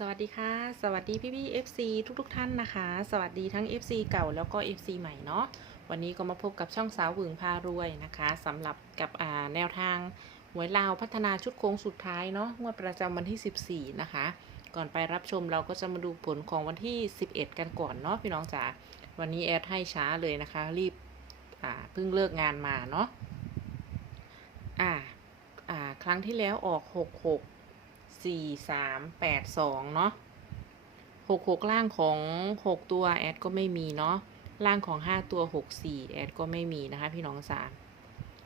สวัสดีค่ะ สวัสดีพี่พี่ FC ทุกทุกๆท่านนะคะ สวัสดีทั้ง FC เก่าแล้วก็ FC ใหม่เนาะวันนี้ก็มาพบกับช่องสาวหวึงพารวยนะคะสำหรับกับอ่าแนวทางหวยลาวพัฒนาชุดโค้งสุดท้ายเนาะงวดประจำวันที่ 14 นะคะ ก่อนไปรับชมเราก็จะมาดูผลของวันที่ 11 กันก่อนเนาะพี่น้องจ๋าวันนี้แอดให้ช้าเลยนะคะ รีบอ่าเพิ่งเลิกงานมาเนาะอ่าอ่าครั้งที่แล้วออก 66 สี่สามแปดสองเนาะหกหกล่างของหกตัวแอดก็ไม่มีเนาะล่างของห้าตัวหกสี่แอดก็ไม่มีนะคะพี่น้องสาม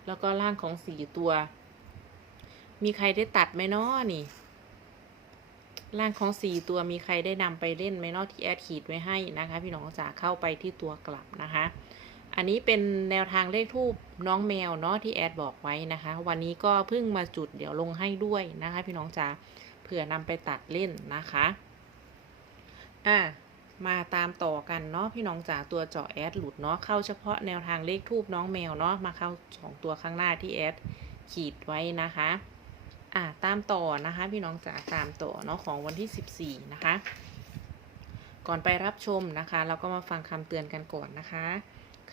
แล้วก็ล่างของสี่ตัว มีใครได้ตัดไหมเนาะนี่ ล่างของสี่ตัวมีใครได้นำไปเล่นไหมเนาะที่แอดขีดไว้ให้นะคะ พี่น้องจ๋าเข้าไปที่ตัวกลับนะคะ อันนี้เป็นแนวทางเลขทูบน้องแมวเนาะที่แอดบอกไว้นะคะ วันนี้ก็เพิ่งมาจุดเดี๋ยวลงให้ด้วยนะคะ พี่น้องจ๋าเผื่อนำไปตัดเล่นนะคะอะมาตามต่อกันเนาะพี่น้องจ๋าตัวเจาะแอดหลุดเนาะเข้าเฉพาะแนวทางเลขทูบน้องแมวเนาะมาเข้าสองตัวข้างหน้าที่แอดขีดไว้นะคะอะตามต่อนะคะพี่น้องจ๋าตามต่อเนาะของวันที่ 14 นะคะ ก่อนไปรับชมนะคะ เราก็มาฟังคำเตือนกันก่อนนะคะ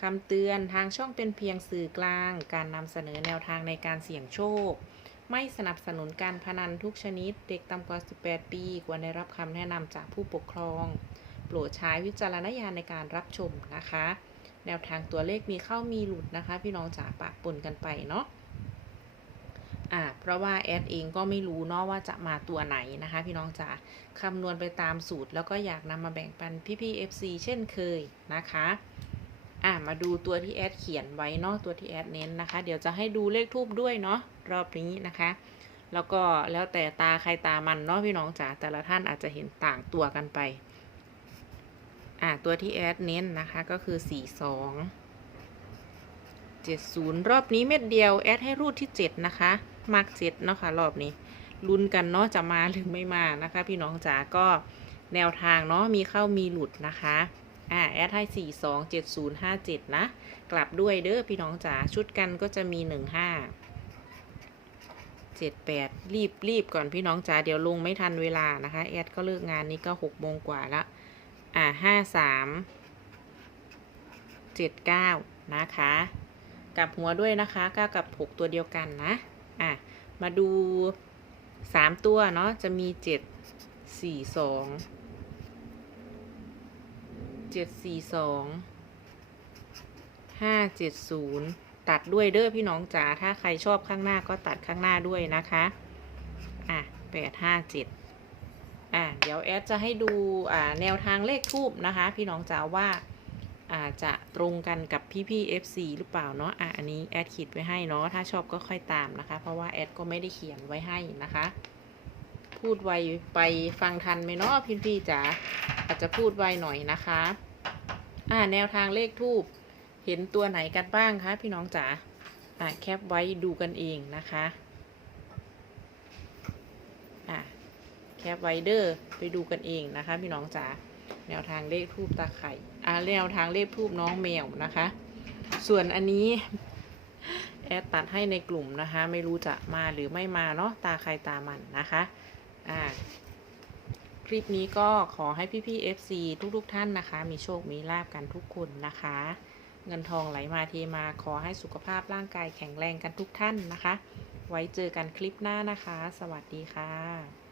คำเตือนทางช่องเป็นเพียงสื่อกลาง การนำเสนอแนวทางในการเสี่ยงโชค ไม่สนับสนุนการพนันทุกชนิด เด็กต่ำกว่า 18 ปี ควรได้รับคำแนะนำจากผู้ปกครอง โปรดใช้วิจารณญาณในการรับชมนะคะ แนวทางตัวเลขมีเข้ามีหลุดนะคะ พี่น้องจ๋าปะปนกันไปเนาะอ่าเพราะว่าแอดเองก็ไม่รู้เนาะว่าจะมาตัวไหนนะคะ พี่น้องจ๋าคำนวณไปตามสูตร แล้วก็อยากนำมาแบ่งปันพี่ๆ FC เช่นเคยนะคะ อะมาดูตัวที่แอดเขียนไว้เนาะตัวที่แอดเน้นนะคะ เดี๋ยวจะให้ดูเลขทูบด้วยเนาะรอบนี้นะคะ แล้วก็แล้วแต่ตาใครตามันเนาะพี่น้องจ๋าแต่ละท่านอาจจะเห็นต่างตัวกันไปอะตัวที่แอดเน้นนะคะก็คือ 42 70 รอบนี้เม็ดเดียวแอดให้รูดที่ 7 นะคะมาร์กเจ็ดเนาะค่ะรอบนี้ลุ้นกันเนาะจะมาหรือไม่มานะคะ พี่น้องจ๋าก็แนวทางเนาะมีเข้ามีหลุดนะคะ อ่าแอดให้สี่สองเจ็ดศูนย์ห้าเจ็ดนะ กลับด้วยเด้อพี่น้องจ๋าชุดกันก็จะมีหนึ่งห้าเจ็ดแปดรีบรีบก่อนพี่น้องจ๋าเดี๋ยวลงไม่ทันเวลานะคะ แอดก็เลิกงานนี้ก็หกโมงกว่าละอ่าห้าสามเจ็ดเก้านะคะกลับหัวด้วยนะคะเก้ากับหกตัวเดียวกันนะอะมาดูสามตัวเนาะจะมีเจ็ดสี่สอง เจ็ดสี่สองห้าเจ็ดศูนย์ตัดด้วยเด้อพี่น้องจ๋าถ้าใครชอบข้างหน้าก็ตัดข้างหน้าด้วยนะคะ อะแปดห้าเจ็ดอะเดี๋ยวแอดจะให้ดูอ่าแนวทางเลขทูบนะคะ พี่น้องจ๋าว่าอาจจะตรงกันกับพี่พี่ FC หรือเปล่าเนาะอะอันนี้แอดขีดไว้ให้เนาะถ้าชอบก็ค่อยตามนะคะ เพราะว่าแอดก็ไม่ได้เขียนไว้ให้นะคะ พูดไวไปฟังทันไหมเนาะพี่พี่ๆจ๋าอาจจะพูดไวหน่อยนะคะ อ่า แนวทางเลขทูบเห็นตัวไหนกันบ้างคะพี่น้องจ๋าอ่าแคปไว้ดูกันเองนะคะอ่าแคปไวเดอร์ไปดูกันเองนะคะ พี่น้องจ๋าแนวทางเลขทูบตาไข่อ่าแนวทางเลขทูบน้องแมวนะคะ ส่วนอันนี้แอดตัดให้ในกลุ่มนะคะ ไม่รู้จะมาหรือไม่มาเนาะตาใครตามันนะคะ อ่าคลิปนี้ก็ขอให้พี่ๆ FC ทุกๆท่านนะคะ มีโชค มีลาบกันทุกคนนะคะ เงินทองไหลมาเทมาขอให้สุขภาพร่างกายแข็งแรงกันทุกท่านนะคะ ไว้เจอกันคลิปหน้านะคะ สวัสดีค่ะ